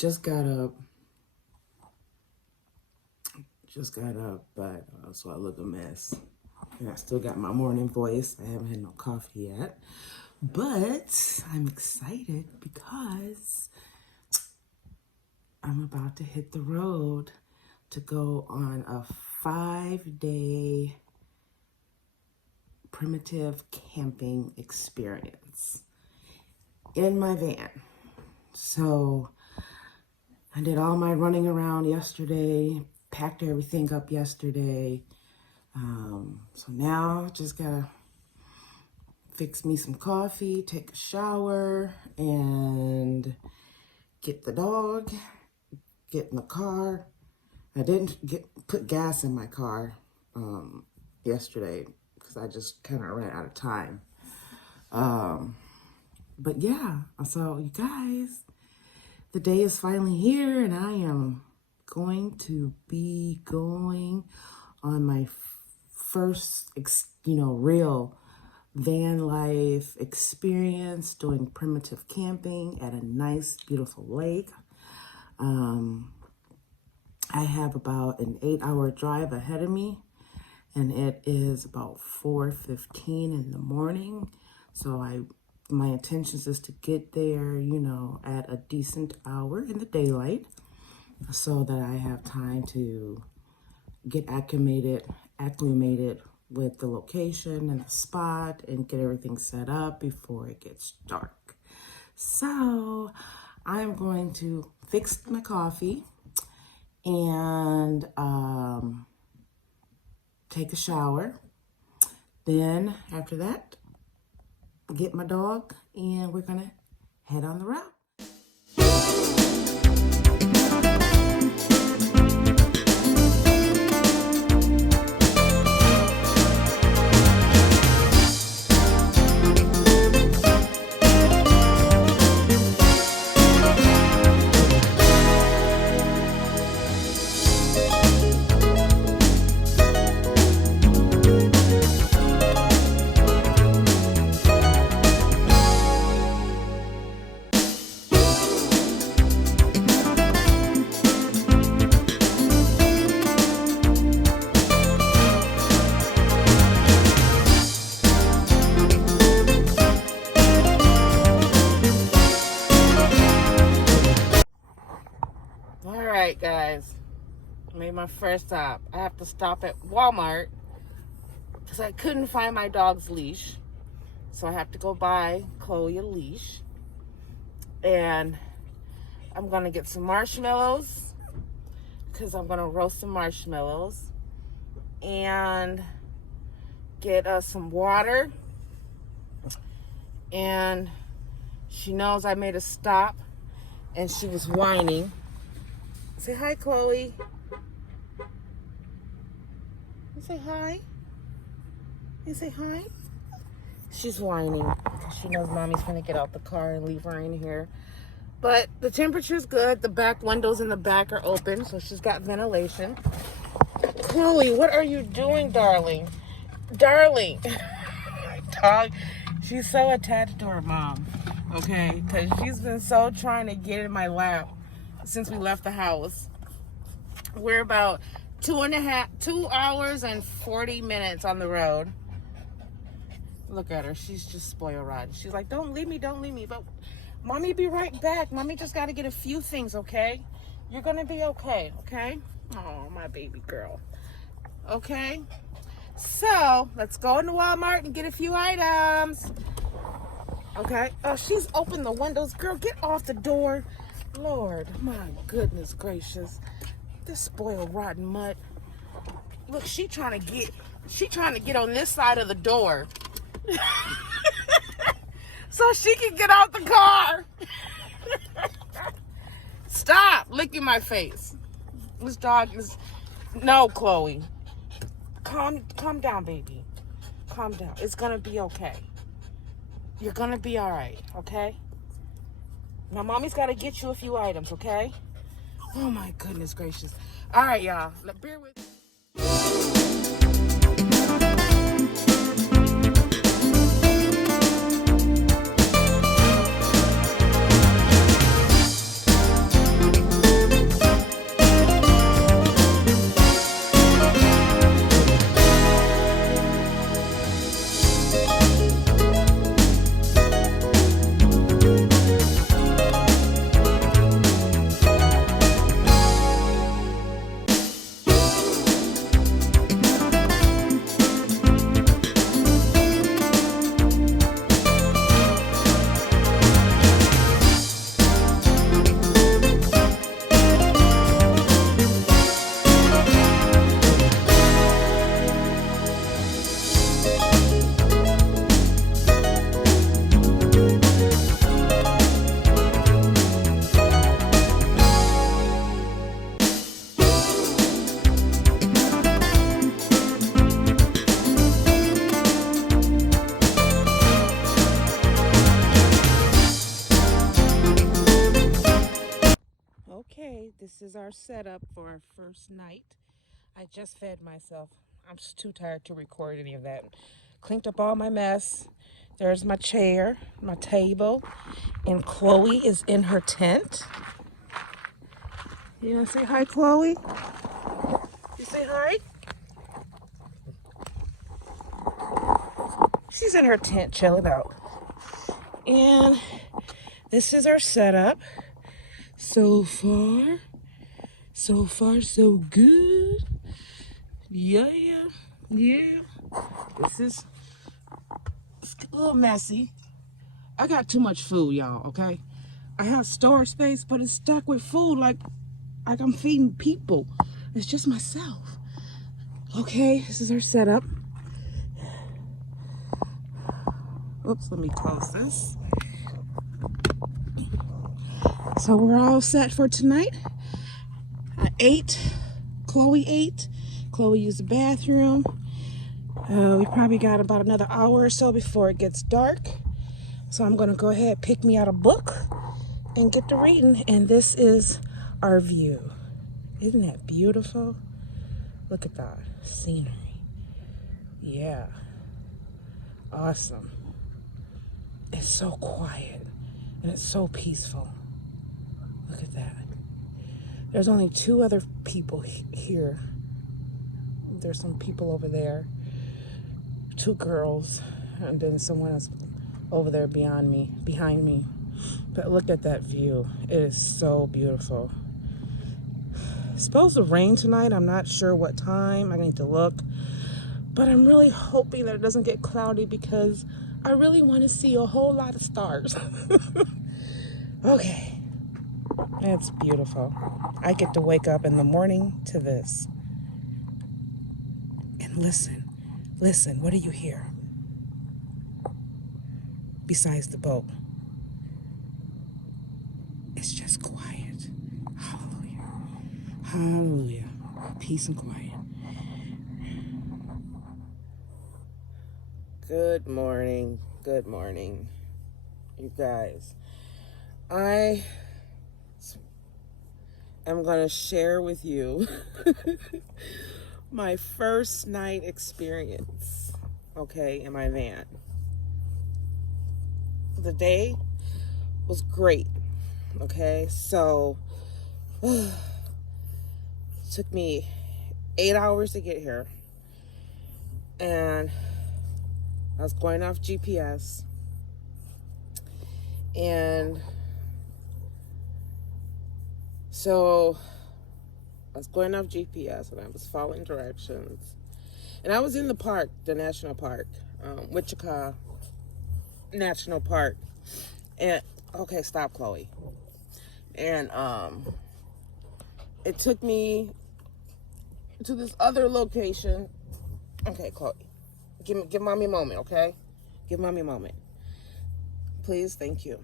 Just got up. But so I look a mess. And I still got my morning voice. I haven't had no coffee yet. But I'm excited because I'm about to hit the road to go on a 5-day primitive camping experience in my van. So I did all my running around yesterday, packed everything up yesterday. So now just gotta fix me some coffee, take a shower, and get the dog, get in the car. I didn't put gas in my car yesterday because I just kind of ran out of time. But yeah, so you guys, the day is finally here, and I am going to be going on my first, real van life experience, doing primitive camping at a nice, beautiful lake. I have about an 8-hour drive ahead of me, and it is about 4:15 in the morning. So my intentions is to get there, at a decent hour in the daylight, so that I have time to get acclimated with the location and the spot and get everything set up before it gets dark. So I'm going to fix my coffee and take a shower. Then after that, get my dog, and we're gonna head on the route. Alright guys, made my first stop. I have to stop at Walmart because I couldn't find my dog's leash. So I have to go buy Chloe a leash. And I'm going to get some marshmallows because I'm going to roast some marshmallows. And get some water. And she knows I made a stop and she was whining. Say hi, Chloe. You say hi? You say hi? She's whining because she knows mommy's gonna get out the car and leave her in here. But the temperature's good. The back windows in the back are open, so she's got ventilation. Chloe, what are you doing, darling? Darling. Dog, she's so attached to her mom, okay? Because she's been so trying to get in my lap since we left the house. We're about 2 hours and 40 minutes on the road. Look at her. She's just spoiled rotten. She's like, don't leave me. But mommy be right back. Mommy just got to get a few things, okay? You're going to be okay, okay? Oh, my baby girl. Okay? So, let's go into Walmart and get a few items. Okay? Oh, she's opened the windows. Girl, get off the door. Lord, my goodness gracious. This spoiled rotten mutt. Look, she trying to get on this side of the door. So she can get out the car. Stop licking my face. This dog is... No, Chloe. Calm down, baby. Calm down. It's gonna be okay. You're gonna be all right, okay? Now, mommy's got to get you a few items, okay? Oh, my goodness gracious. All right, y'all. Bear with me. our setup for our first night. I just fed myself. I'm just too tired to record any of that. Cleaned up all my mess. There's my chair, my table, and Chloe is in her tent. You wanna say hi, Chloe? You say hi? She's in her tent chilling out. And this is our setup. So far, so good. Yeah. This is a little messy. I got too much food, y'all, okay? I have storage space, but it's stuck with food like I'm feeding people. It's just myself. Okay, this is our setup. Oops, let me close this. So we're all set for tonight. I ate. Chloe ate. Chloe used the bathroom. We probably got about another hour or so before it gets dark. So I'm going to go ahead, pick me out a book, and get to reading. And this is our view. Isn't that beautiful? Look at that scenery. Yeah. Awesome. It's so quiet and it's so peaceful. Look at that. There's only two other people here. There's some people over there. Two girls, and then someone else over there behind me. But look at that view. It is so beautiful. It's supposed to rain tonight. I'm not sure what time. I need to look. But I'm really hoping that it doesn't get cloudy because I really want to see a whole lot of stars. Okay. It's beautiful. I get to wake up in the morning to this. And listen, what do you hear? Besides the boat. It's just quiet. Hallelujah. Peace and quiet. Good morning, you guys. I am going to share with you my first night experience, okay, in my van. The day was great, okay? So, it took me 8 hours to get here. And I was going off GPS. And so I was going off GPS and I was following directions. And I was in the park, the national park, Wichita National Park. And, okay, stop, Chloe. And it took me to this other location. Okay, Chloe, give mommy a moment, okay? Give mommy a moment. Please, thank you.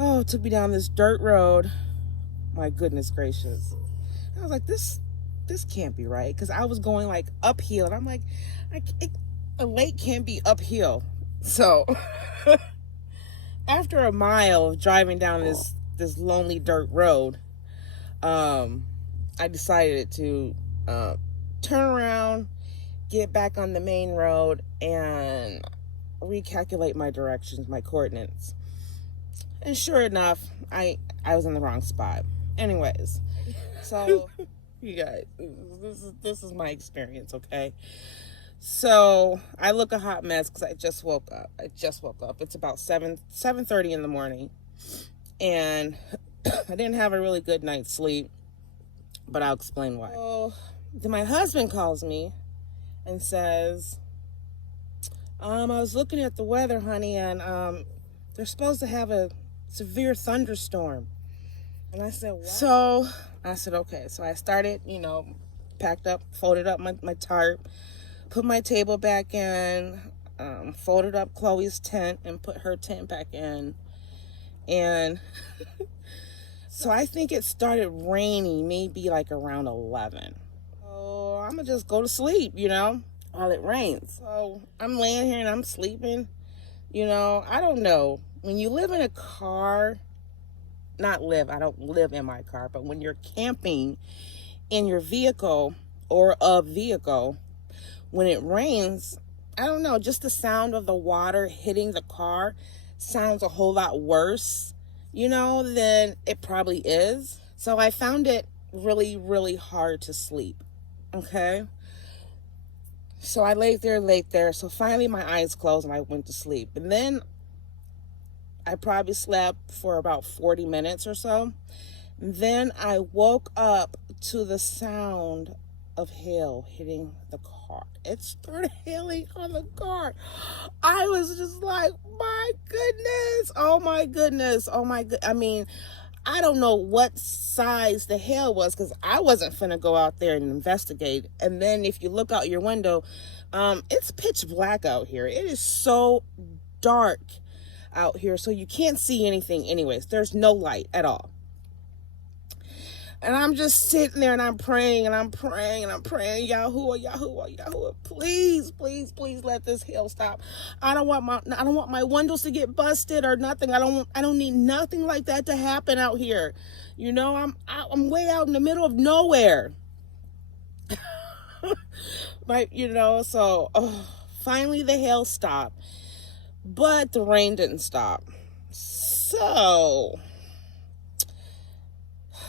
Oh, it took me down this dirt road. My goodness gracious. I was like, this can't be right. Because I was going like uphill. And I'm like, a lake can't be uphill. So after a mile of driving down this lonely dirt road, I decided to turn around, get back on the main road, and recalculate my directions, my coordinates. And sure enough, I was in the wrong spot. Anyways, so you guys, this is my experience, okay? So I look a hot mess because I just woke up. It's about 7:30 in the morning, and I didn't have a really good night's sleep, but I'll explain why. So then my husband calls me and says, I was looking at the weather, honey, and they're supposed to have a severe thunderstorm. And I said, what? So I said, okay. So I started, packed up, folded up my tarp, put my table back in, folded up Chloe's tent and put her tent back in. And so I think it started raining maybe like around 11. So I'm going to just go to sleep, while it rains. So I'm laying here and I'm sleeping. I don't know. When you live in a car not live, I don't live in my car, but when you're camping in your vehicle or a vehicle, when it rains, I don't know, just the sound of the water hitting the car sounds a whole lot worse, than it probably is. So I found it really, really hard to sleep. Okay. So I laid there. So finally my eyes closed and I went to sleep. And then I probably slept for about 40 minutes or so. Then I woke up to the sound of hail hitting the car. It started hailing on the car. I was just like, my goodness. Oh my goodness. I mean, I don't know what size the hail was, because I wasn't finna go out there and investigate. And then if you look out your window, it's pitch black out here. It is so dark out here, so you can't see anything anyways. There's no light at all. And I'm just sitting there and I'm praying and I'm praying and I'm praying, Yahuwah, please, please, please let this hail stop. I don't want my windows to get busted or nothing. I don't need nothing like that to happen out here. I'm way out in the middle of nowhere. Finally the hail stopped, but the rain didn't stop. So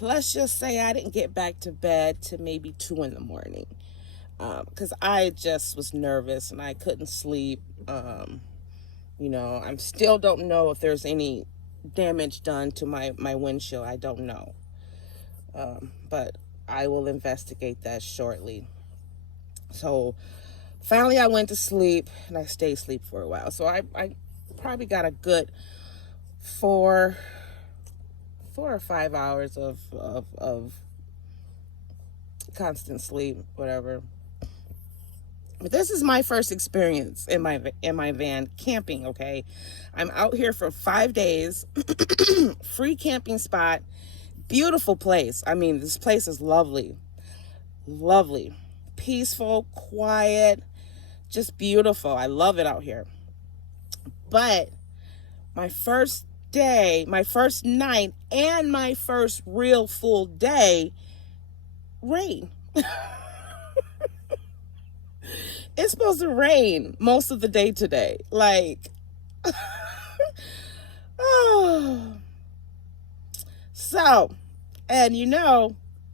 let's just say I didn't get back to bed till maybe 2 in the morning, because I just was nervous and I couldn't sleep. I still don't know if there's any damage done to my windshield. I don't know, but I will investigate that shortly. So finally I went to sleep and I stayed asleep for a while. So I probably got a good 4 or 5 hours of constant sleep, whatever. But this is my first experience in my van camping. Okay, I'm out here for 5 days. Free camping spot, beautiful place. I mean, this place is lovely, peaceful, quiet, just beautiful. I love it out here. But my first day, my first night, and my first real full day, rain. It's supposed to rain most of the day today. Like, oh. So, and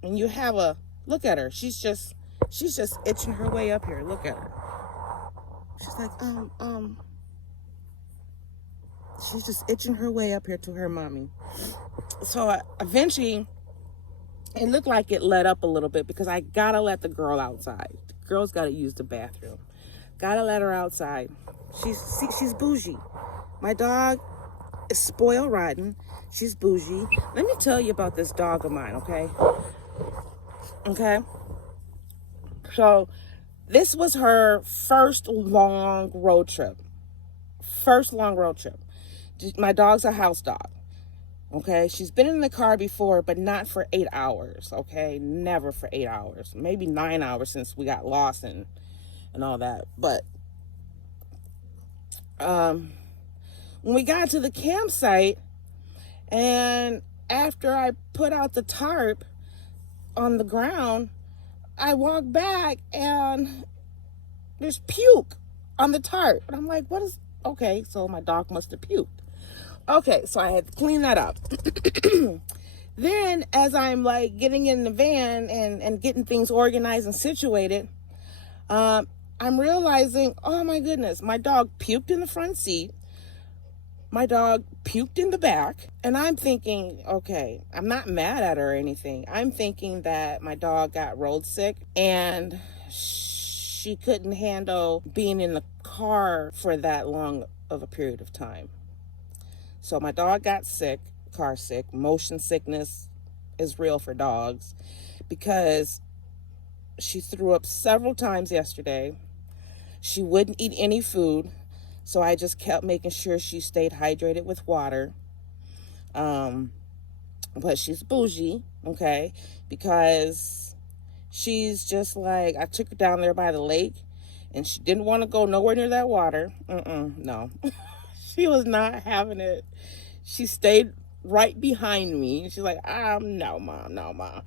when you have a look at her, she's just itching her way up here. Look at her. She's like, she's just itching her way up here to her mommy. So eventually, it looked like it let up a little bit, because I gotta let the girl outside. The girl's gotta use the bathroom. Gotta let her outside. She's bougie. My dog is spoiled rotten. She's bougie. Let me tell you about this dog of mine, okay? Okay. So this was her first long road trip. My dog's a house dog. Okay, she's been in the car before, but not for 8 hours. Okay, never for 8 hours. Maybe 9 hours since we got lost and all that. But when we got to the campsite, and after I put out the tarp on the ground, I walked back and there's puke on the tarp, and I'm like, what is? Okay, so my dog must have puked. Okay, so I had to clean that up. Then, as I'm like getting in the van and getting things organized and situated, I'm realizing, oh my goodness, my dog puked in the front seat. My dog puked in the back. And I'm thinking, okay, I'm not mad at her or anything. I'm thinking that my dog got road sick and she couldn't handle being in the car for that long of a period of time. So my dog got sick, car sick. Motion sickness is real for dogs, because she threw up several times yesterday. She wouldn't eat any food, so I just kept making sure she stayed hydrated with water. But she's bougie, okay, because she's just like, I took her down there by the lake, and she didn't want to go nowhere near that water. No. She was not having it. She stayed right behind me. And she's like, no, Mom, no, Mom.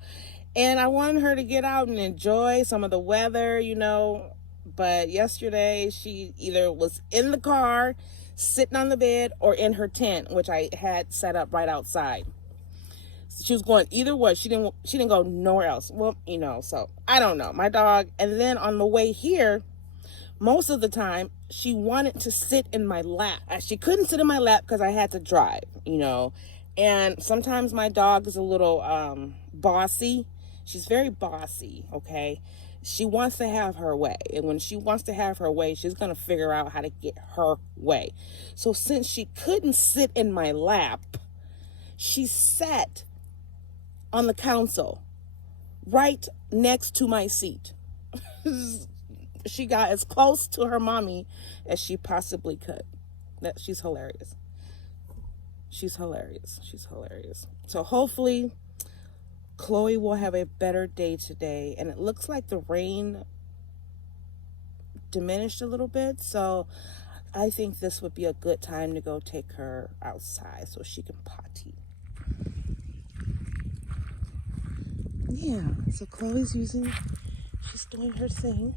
And I wanted her to get out and enjoy some of the weather, you know. But yesterday, she either was in the car, sitting on the bed, or in her tent, which I had set up right outside. She was going either way. She didn't go nowhere else. Well, you know, so I don't know. My dog. And then on the way here, most of the time, she wanted to sit in my lap. She couldn't sit in my lap because I had to drive, you know. And sometimes my dog is a little bossy. She's very bossy, okay? She wants to have her way. And when she wants to have her way, she's going to figure out how to get her way. So since she couldn't sit in my lap, she sat on the console right next to my seat. She got as close to her mommy as she possibly could. She's hilarious. She's hilarious. She's hilarious. So hopefully Chloe will have a better day today. And it looks like the rain diminished a little bit. So I think this would be a good time to go take her outside so she can potty. Yeah, so Chloe's she's doing her thing.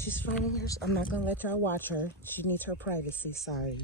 She's finding her. I'm not going to let y'all watch her. She needs her privacy. Sorry.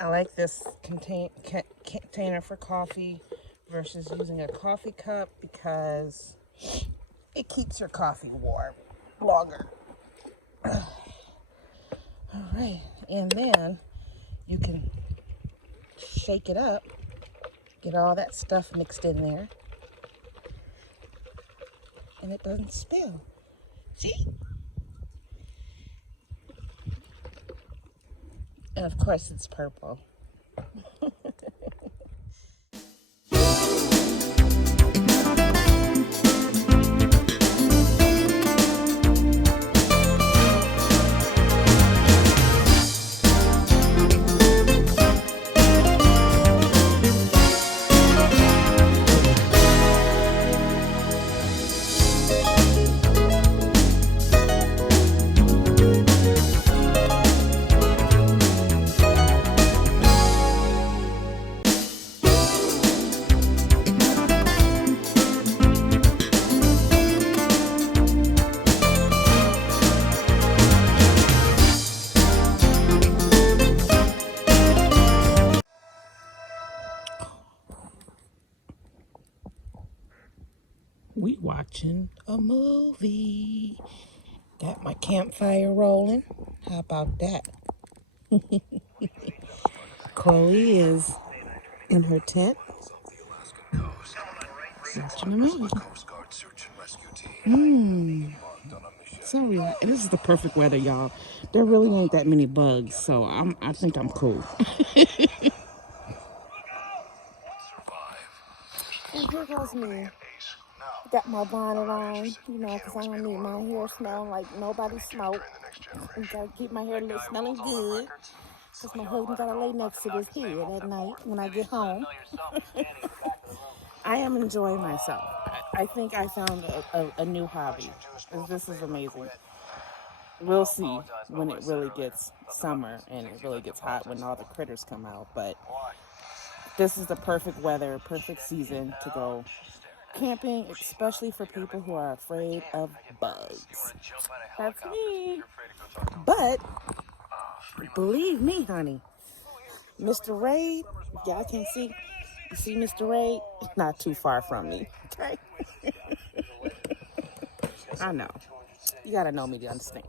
I like this container for coffee versus using a coffee cup because it keeps your coffee warm longer. All right, and then you can shake it up, get all that stuff mixed in there, and it doesn't spill. See? And of course it's purple. watching a movie. Got my campfire rolling. How about that? Chloe is in her tent watching a movie. So relax. This is the perfect weather, y'all. There really ain't that many bugs, so I think I'm cool. And here goes me. Got my bonnet on, you know, because I don't need my hair smelling like nobody smoke. I gotta keep my hair smelling good, because my husband gotta lay next to this head at night when I get home. I am enjoying myself. I think I found a new hobby. This is amazing. We'll see when it really gets summer and it really gets hot when all the critters come out. But this is the perfect weather, perfect season to go camping, especially for people who are afraid of bugs. That's me. But believe me, honey, Mr. Raid, y'all can see. You see Mr. Raid? Not too far from me. Okay? I know. You gotta know me to understand.